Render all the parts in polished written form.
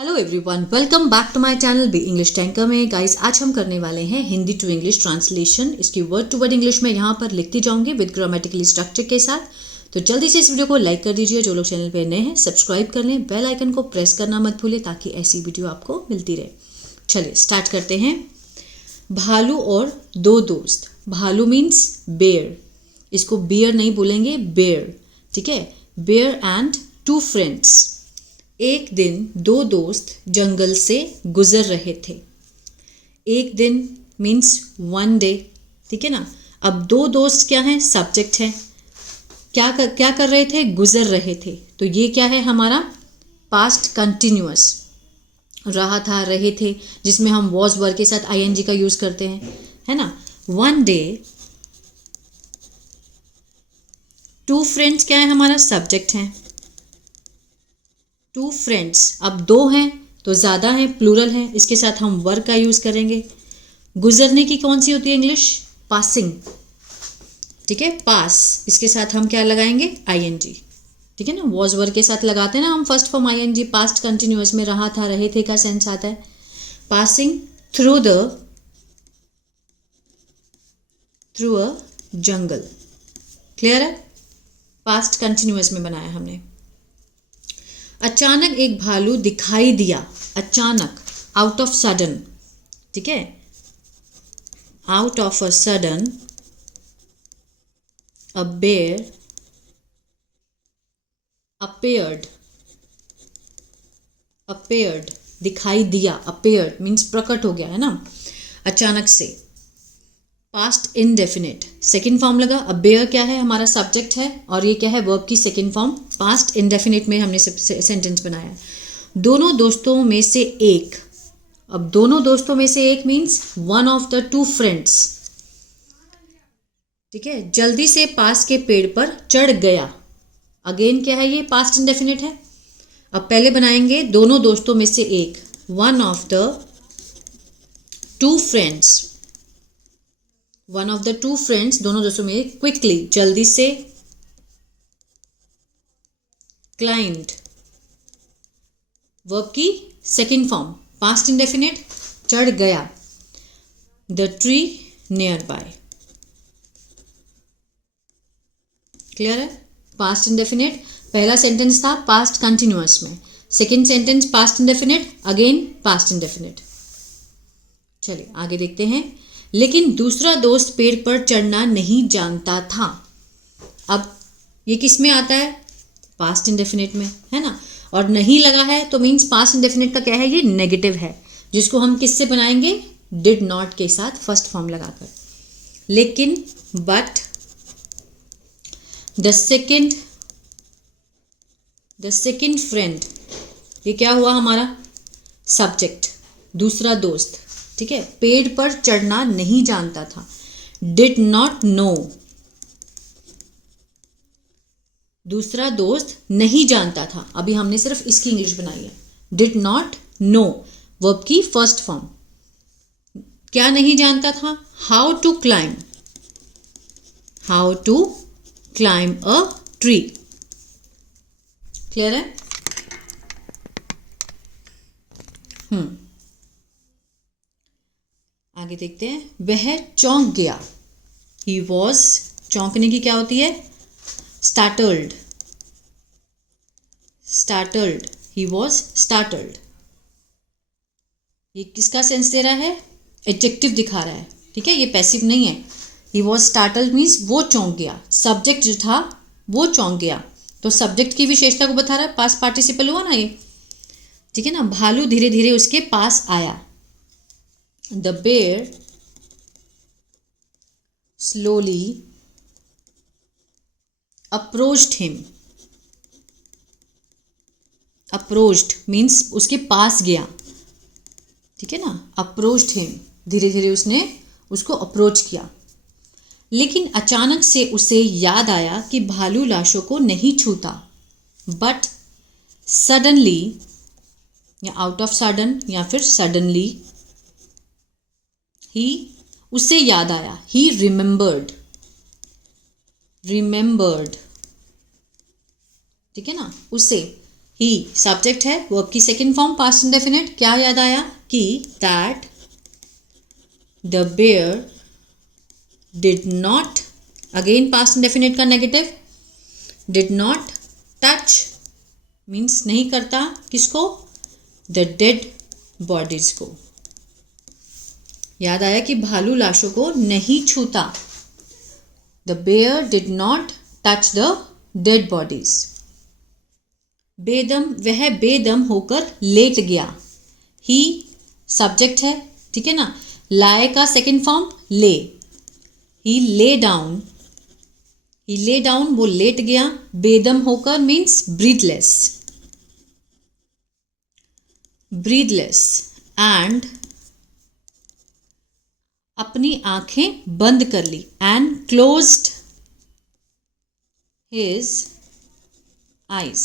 Hello everyone, welcome back to my channel B English tanker में। Guys, आज हम करने वाले हैं हिंदी टू इंग्लिश ट्रांसलेशन। इसकी वर्ड टू वर्ड इंग्लिश में यहाँ पर लिखती जाऊंगी विद ग्रामेटिकली स्ट्रक्चर के साथ। तो जल्दी से इस वीडियो को लाइक कर दीजिए। जो लोग चैनल पे नए हैं सब्सक्राइब कर लें, बेल आइकन को प्रेस करना मत भूलें ताकि ऐसी वीडियो आपको मिलती रहे। चलिए स्टार्ट करते हैं। भालू और दो दोस्त। भालू मीन्स बेयर, इसको बियर नहीं बोलेंगे, बेयर, ठीक है। Bear and two friends. एक दिन दो दोस्त जंगल से गुजर रहे थे। एक दिन मीन्स वन डे, ठीक है ना। अब दो दोस्त क्या हैं, सब्जेक्ट है। क्या कर रहे थे, गुजर रहे थे। तो ये क्या है हमारा पास्ट कंटिन्यूअस। रहा था, रहे थे, जिसमें हम वॉज वर्ब के साथ आईएनजी का यूज करते हैं, है ना। वन डे, टू फ्रेंड्स क्या है हमारा सब्जेक्ट है। टू फ्रेंड्स, अब दो हैं तो ज़्यादा हैं, प्लूरल है, इसके साथ हम वर्क का यूज़ करेंगे। गुजरने की कौन सी होती है इंग्लिश, पासिंग, ठीक है, पास। इसके साथ हम क्या लगाएंगे, आईएनजी, ठीक है ना। वॉज वर्क के साथ लगाते हैं ना हम first form ING. Past continuous में रहा था, रहे थे का सेंस आता है। Passing through a jungle, clear है। पास्ट कंटिन्यूअस में बनाया हमने। अचानक एक भालू दिखाई दिया। अचानक, आउट ऑफ सडन, ठीक है। Out of a sudden a bear appeared. Appeared, दिखाई दिया, अपेयर्ड मीन्स प्रकट हो गया, है ना, अचानक से। पास्ट इनडेफिनिट, सेकेंड फॉर्म लगा। अब बेयर क्या है हमारा सब्जेक्ट है और ये क्या है वर्ब की सेकेंड फॉर्म। पास्ट इनडेफिनिट में हमने सेंटेंस बनाया। दोनों दोस्तों में से एक। अब दोनों दोस्तों में से एक means one of the two friends, ठीक है। जल्दी से पास के पेड़ पर चढ़ गया। अगेन क्या है ये, पास्ट इनडेफिनिट है। अब पहले बनाएंगे दोनों दोस्तों में से एक, one of the two friends. One of the two friends, दोनों दोस्तों में, क्विकली, जल्दी से, क्लाइंब्ड, वर्ब की सेकेंड फॉर्म, पास्ट इंडेफिनिट, चढ़ गया। The tree near by, clear है। पास्ट इंडेफिनिट, पहला सेंटेंस था पास्ट कंटिन्यूअस में, second sentence past indefinite, again past indefinite. चलिए आगे देखते हैं। लेकिन दूसरा दोस्त पेड़ पर चढ़ना नहीं जानता था। अब ये किस में आता है, पास्ट इंडेफिनिट में, है ना। और नहीं लगा है तो मीन्स पास्ट इंडेफिनिट का क्या है, ये नेगेटिव है, जिसको हम किससे बनाएंगे, डिड नॉट के साथ फर्स्ट फॉर्म लगाकर। लेकिन, बट, द सेकेंड फ्रेंड, ये क्या हुआ हमारा सब्जेक्ट, दूसरा दोस्त, ठीक है। पेड़ पर चढ़ना नहीं जानता था। डिड नॉट नो, दूसरा दोस्त नहीं जानता था। अभी हमने सिर्फ इसकी इंग्लिश बनाई है। डिड नॉट नो, वर्ब की फर्स्ट फॉर्म। क्या नहीं जानता था, how to climb a tree, clear है। आगे देखते हैं। वह चौंक गया। ही वॉज, चौंकने की क्या होती है, स्टार्टल्ड, ही वॉज स्टार्टल्ड। ये किसका सेंस दे रहा है, एडजेक्टिव दिखा रहा है, ठीक है, ये पैसिव नहीं है। ही वॉज स्टार्टल्ड मीन्स वो चौंक गया, सब्जेक्ट जो था वो चौंक गया, तो सब्जेक्ट की विशेषता को बता रहा है, पास्ट पार्टिसिपल हुआ ना ये, ठीक है ना। भालू धीरे धीरे उसके पास आया। The bear slowly approached him. Approached means उसके पास गया, ठीक है ना। approached him, धीरे धीरे उसने उसको अप्रोच किया। लेकिन अचानक से उसे याद आया कि भालू लाशों को नहीं छूता। बट सडनली, या आउट ऑफ सडन या फिर सडनली, ही, उसे याद आया, ही रिमेंबर्ड, ठीक है ना, उसे, ही सब्जेक्ट है, वर्ब की सेकेंड फॉर्म पास्ट इंडेफिनिट। क्या याद आया कि that the bear did not, again past indefinite का negative, did not touch means नहीं करता, किसको, द डेड बॉडीज को। याद आया कि भालू लाशों को नहीं छूता। The bear did not touch the dead bodies. बेदम, वह बेदम होकर लेट गया। ही सब्जेक्ट है, ठीक है ना। लाए का सेकेंड फॉर्म ले, ही ले डाउन, ही ले डाउन वो लेट गया। बेदम होकर मीन्स ब्रीथलेस, ब्रीथलेस। एंड अपनी आंखें बंद कर ली, and closed his eyes.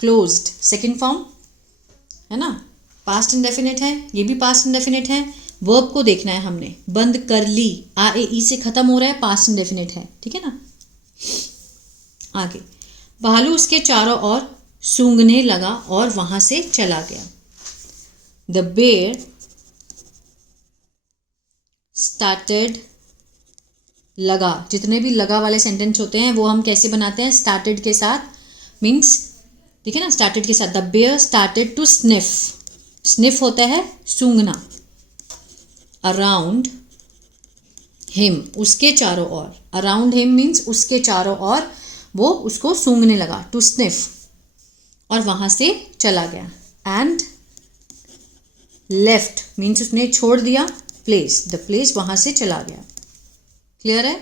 Closed second form है ना, पास्ट इंडेफिनिट है, ये भी पास्ट इंडेफिनिट है। वर्ब को देखना है हमने, बंद कर ली, आ ए ई से खत्म हो रहा है, पास्ट इंडेफिनिट है, ठीक है ना। आगे, भालू उसके चारों ओर सूंघने लगा और वहां से चला गया। द बेयर स्टार्टेड, लगा, जितने भी लगा वाले सेंटेंस होते हैं वो हम कैसे बनाते हैं, स्टार्टेड के साथ, मीन्स ठीक है ना, स्टार्टेड के साथ। The bear started to sniff, sniff होता है सूंघना। अराउंड हिम, उसके चारों ओर, अराउंड हिम मीन्स उसके चारों ओर वो उसको सूंघने लगा, टू स्निफ, और वहां से चला गया। एंड लेफ्ट मीन्स उसने छोड़ दिया, प्लेस, द प्लेस, वहां से चला गया। क्लियर है?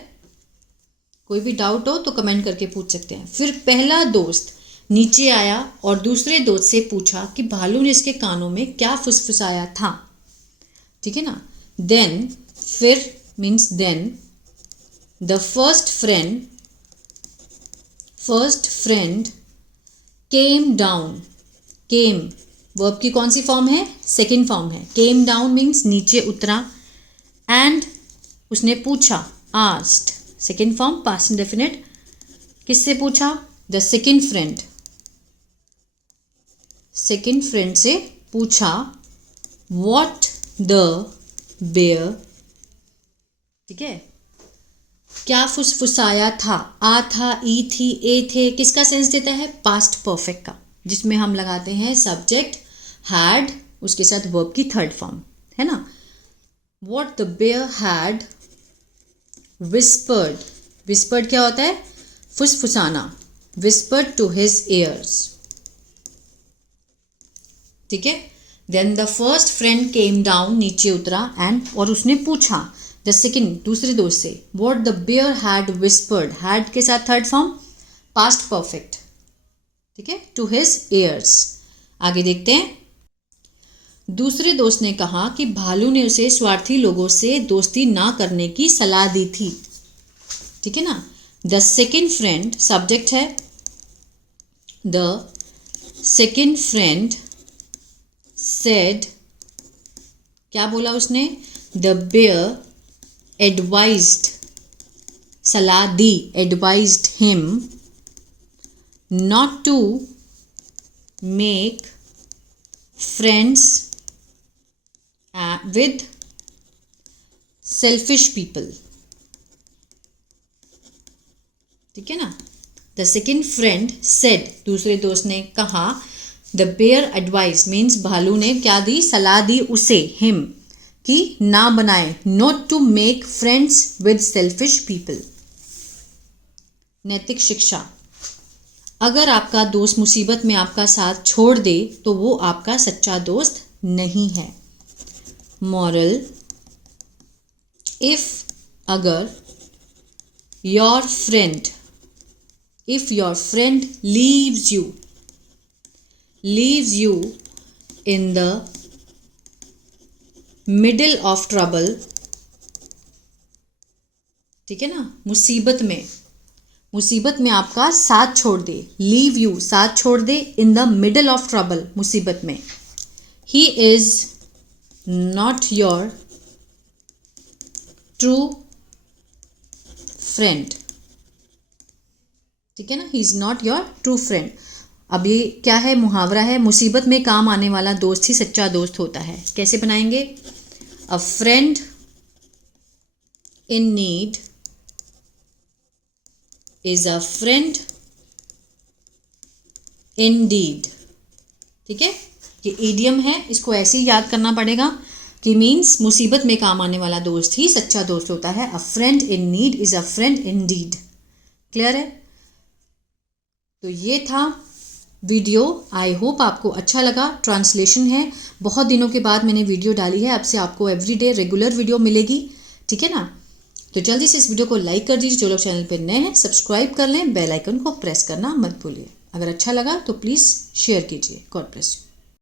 कोई भी डाउट हो तो कमेंट करके पूछ सकते हैं। फिर पहला दोस्त नीचे आया और दूसरे दोस्त से पूछा कि भालू ने इसके कानों में क्या फुसफुसाया था, ठीक है ना। देन, फिर means then, the first friend came down, came verb की कौन सी फॉर्म है, सेकेंड फॉर्म है। केम डाउन मीन्स नीचे उतरा, एंड उसने पूछा, asked second form past indefinite. किससे पूछा, द सेकेंड फ्रेंड से पूछा, व्हाट द बेयर, ठीक है, क्या फुसफुसाया था। आ था, ई थी, ए थे, किसका सेंस देता है, पास्ट परफेक्ट का, जिसमें हम लगाते हैं सब्जेक्ट हैड, उसके साथ वर्ब की थर्ड फॉर्म, है ना। What the bear had whispered, whispered क्या होता है, फुसफुसाना, विस्पर्ड टू हिज ईयर्स, ठीक है। Then the first friend came down, नीचे उतरा, एंड और उसने पूछा द सेकेंड, दूसरे दोस्त से, what the bear had whispered, had के साथ थर्ड फॉर्म पास्ट परफेक्ट, ठीक है, टू हिज ईयर्स। आगे देखते हैं। दूसरे दोस्त ने कहा कि भालू ने उसे स्वार्थी लोगों से दोस्ती ना करने की सलाह दी थी, ठीक है ना। द सेकेंड फ्रेंड सब्जेक्ट है, द सेकेंड फ्रेंड सेड, क्या बोला उसने, द बेयर एडवाइज्ड, सलाह दी, advised him not to make friends with selfish people, ठीक है ना। द सेकेंड फ्रेंड सेड, दूसरे दोस्त ने कहा, द बेयर एडवाइस मीन्स भालू ने क्या दी, सलाह दी उसे, हिम, कि ना बनाए, not to make friends with selfish people. नैतिक शिक्षा, अगर आपका दोस्त मुसीबत में आपका साथ छोड़ दे तो वो आपका सच्चा दोस्त नहीं है। मॉरल, इफ, अगर, your friend, if your friend leaves you in the middle of trouble, ठीक है ना, मुसीबत में आपका साथ छोड़ दे, लीव यू साथ छोड़ दे, in the middle of trouble मुसीबत में, he is not your true friend, ठीक है ना, he is not your true friend। अब ये क्या है, मुहावरा है, मुसीबत में काम आने वाला दोस्त ही सच्चा दोस्त होता है। कैसे बनाएंगे? अ friend in need is a friend Indeed. ठीक है, ये ईडियम है, इसको ऐसे ही याद करना पड़ेगा कि मीन्स मुसीबत में काम आने वाला दोस्त ही सच्चा दोस्त होता है। अ friend in need is a friend Indeed. Clear है? तो ये था वीडियो, आई होप आपको अच्छा लगा। ट्रांसलेशन है, बहुत दिनों के बाद मैंने वीडियो डाली है, अब से आपको एवरीडे रेगुलर वीडियो मिलेगी। ठीक है ना? तो जल्दी से इस वीडियो को लाइक कर दीजिए, जो लोग चैनल पर नए हैं सब्सक्राइब कर लें, बेल आइकन को प्रेस करना मत भूलिए। अगर अच्छा लगा तो प्लीज़ शेयर कीजिए। God bless you.